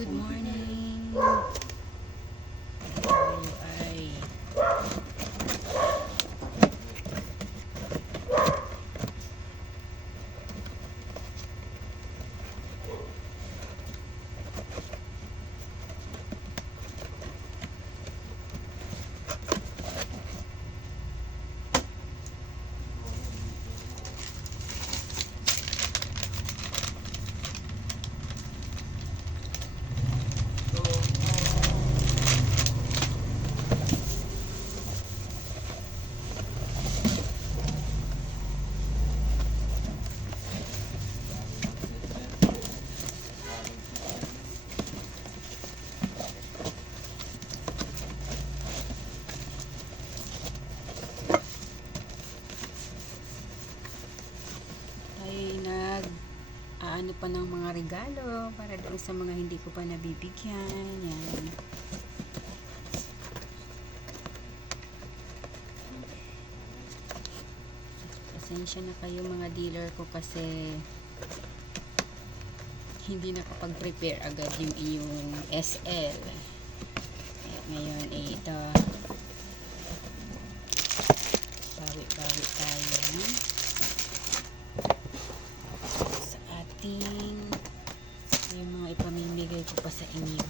Good morning. Tayo ay ano pa ng mga regalo para doon sa mga hindi ko pa nabibigyan. Yan. Pasensya na kayo mga dealer ko kasi hindi nakapag-prepare agad yung iyong SL. At ngayon ito bawi-bawi tayo yung mga ipamimigay ko pa sa inyo.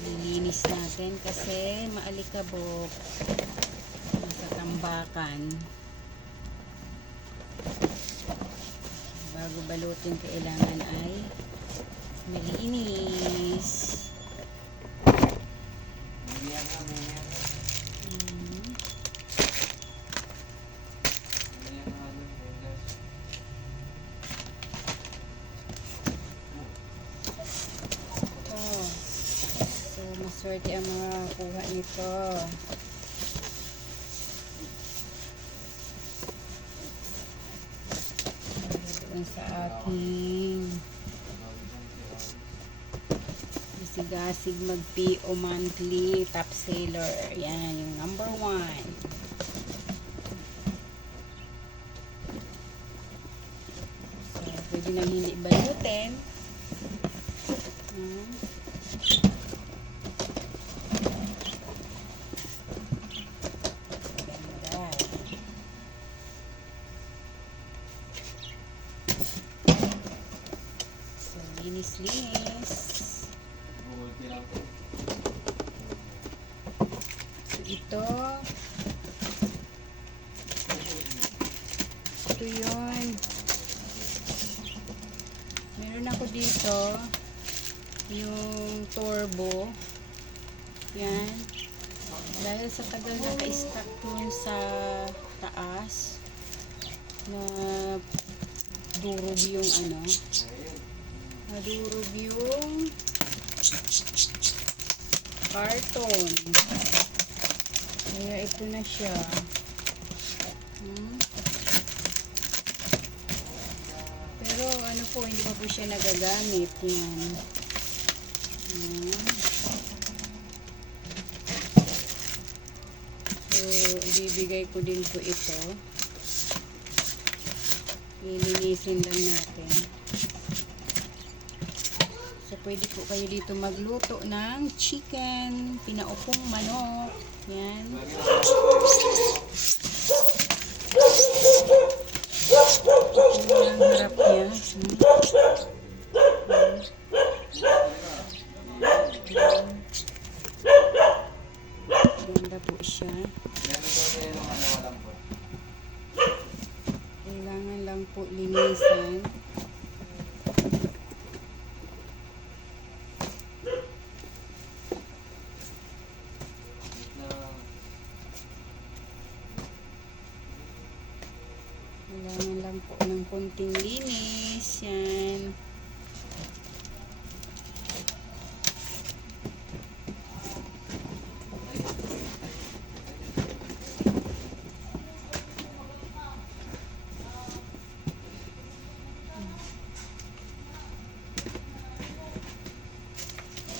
Lilinis natin kasi maalikabok nasa tambakan. Bago balutin kailangan ay malinis. Maswerte ang mga kuha nito. Doon sa aking masigasig mag-PO monthly top seller. Yan, yung number 1. So, pwede nang hindi balutin. Linis. Ito yun. Meron ako dito yung turbo. Yan. Dahil sa tagal naka-stack dun sa taas na durog yung nadurog yung karton. Kaya ito na siya. Pero hindi pa po siya nagagamit. Yan. So, ibibigay ko din po ito. Lilinisin lang natin. So, pwede po kayo dito magluto ng chicken, pinaupong manok. Yan. Ito ang harap niya. Ganda po siya. Kailangan lang po linisan. Kailangan lang po ng konting linis. Yan.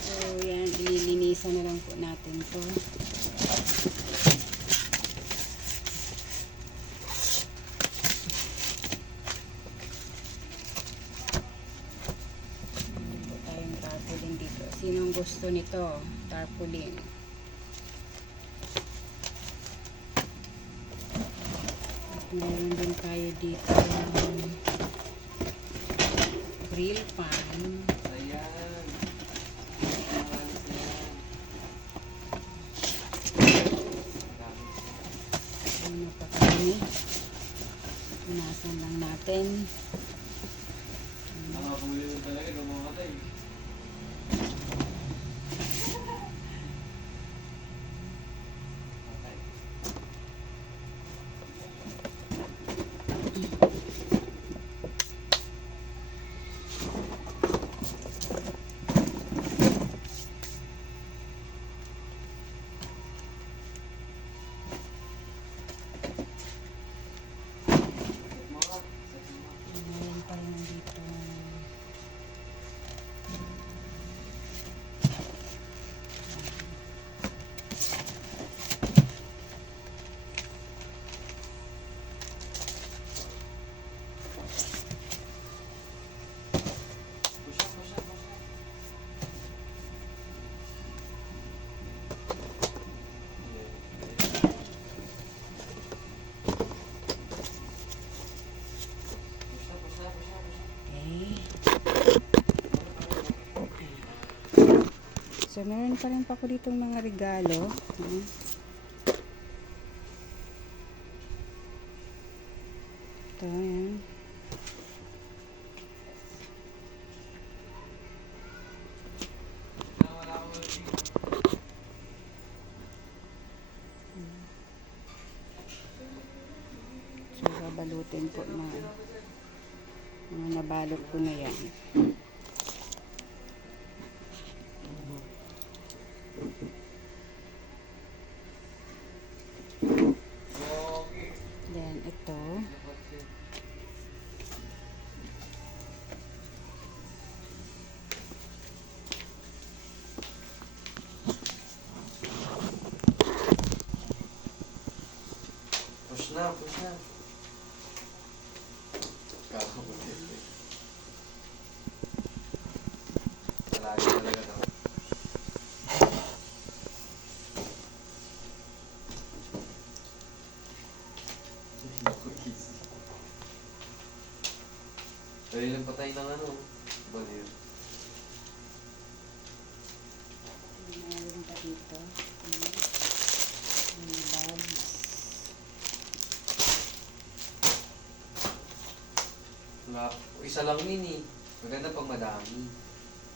So, yan. Ililinisan na lang po natin to. gusto nito, tarpaulin. At meron din tayo dito grill pan. Ayan. Ano pa kami? Punasan lang natin. Nakapuli mo talaga, lumamatay. Meron pa rin dito. Push up, push up, push up. Push up, push up, push up, push up. Okay. So, meron pa rin pa ko ditong mga regalo. Ito, yan. Wala akong working. So, babalutin po mga nabalot ko na yan. Okay. Then, ito. Push na, push na. Kakabuti. Palagi talaga ito. Cookies. Pwede lang patay ng ano. Baliw. Meron pa dito. Mga bags. Wala. Isa lang yun eh. Maganda pag madami.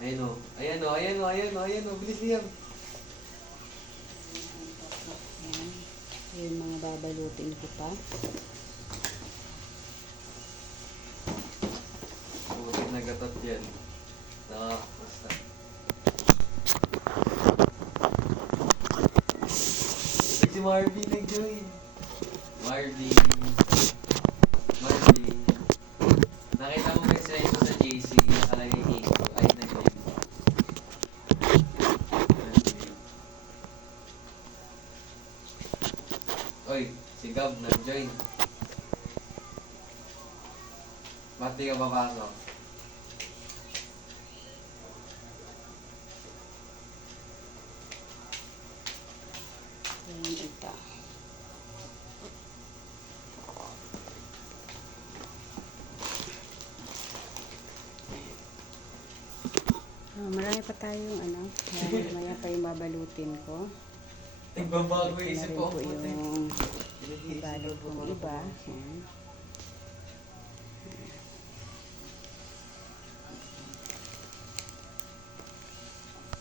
Ayan o. Ayan o, ayan o, ayan o, ayan o. Bilis Liam. Yan. Yung mga babalutin ko pa. Buti nagatat yan. Nakakapasta. Si Marvin nag-join. Marvin. Marvin. Nakita mo kasi ito sa JC. Nakalagay dito. Ay, nag-join. Oy, si Gab nag-join. Ba't di ka papasok? Yan ito. Marami pa tayong ano. Yan, maya pa yung babalutin ko. Nagbabago Ito na isip rin ko. po yung babalot kong iba. Yan.